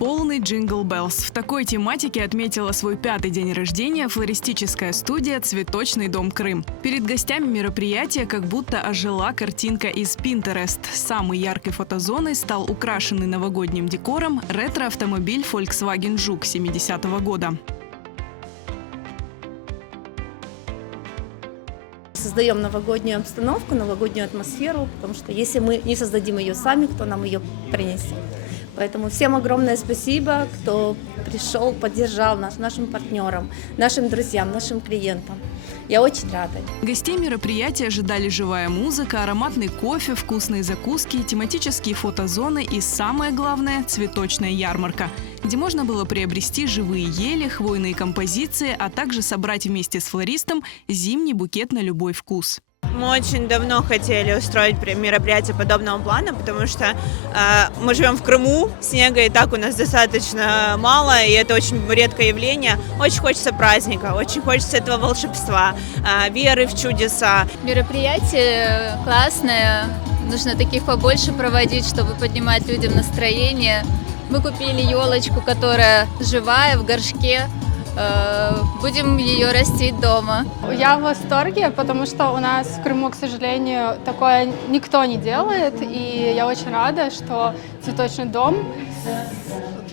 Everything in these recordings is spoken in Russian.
Полный джингл Беллс. В такой тематике отметила свой 5-й день рождения флористическая студия «Цветочный дом Крым». Перед гостями мероприятия как будто ожила картинка из Pinterest. Самой яркой фотозоной стал украшенный новогодним декором ретро-автомобиль Volkswagen Жук 70-го года. Создаем новогоднюю обстановку, новогоднюю атмосферу, потому что если мы не создадим ее сами, кто нам ее принесет. Поэтому всем огромное спасибо, кто пришел, поддержал нас, нашим партнерам, нашим друзьям, нашим клиентам. Я очень рада. Гостей мероприятия ожидали живая музыка, ароматный кофе, вкусные закуски, тематические фотозоны и, самое главное, цветочная ярмарка, где можно было приобрести живые ели, хвойные композиции, а также собрать вместе с флористом зимний букет на любой вкус. Мы очень давно хотели устроить мероприятие подобного плана, потому что мы живем в Крыму, снега и так у нас достаточно мало, и это очень редкое явление. Очень хочется праздника, очень хочется этого волшебства, веры в чудеса. Мероприятие классное, нужно таких побольше проводить, чтобы поднимать людям настроение. Мы купили елочку, которая живая, в горшке. Будем ее растить дома. Я в восторге, потому что у нас в Крыму, к сожалению, такое никто не делает. И я очень рада, что цветочный дом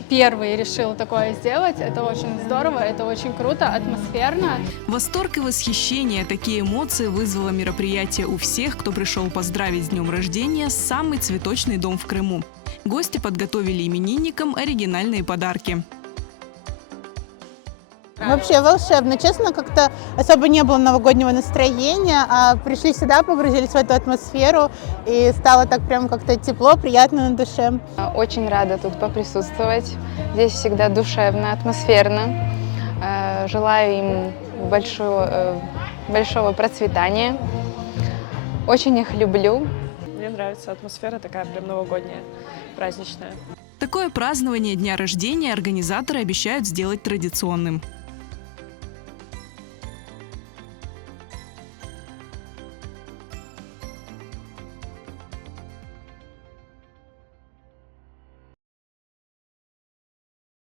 первый решил такое сделать. Это очень здорово, это очень круто, атмосферно. Восторг и восхищение, такие эмоции вызвало мероприятие у всех, кто пришел поздравить с днем рождения самый цветочный дом в Крыму. Гости подготовили именинникам оригинальные подарки. Вообще волшебно. Честно, как-то особо не было новогоднего настроения, а пришли сюда, погрузились в эту атмосферу, и стало так прям как-то тепло, приятно на душе. Очень рада тут поприсутствовать. Здесь всегда душевно, атмосферно. Желаю им большого процветания. Очень их люблю. Мне нравится атмосфера такая прям новогодняя, праздничная. Такое празднование дня рождения организаторы обещают сделать традиционным.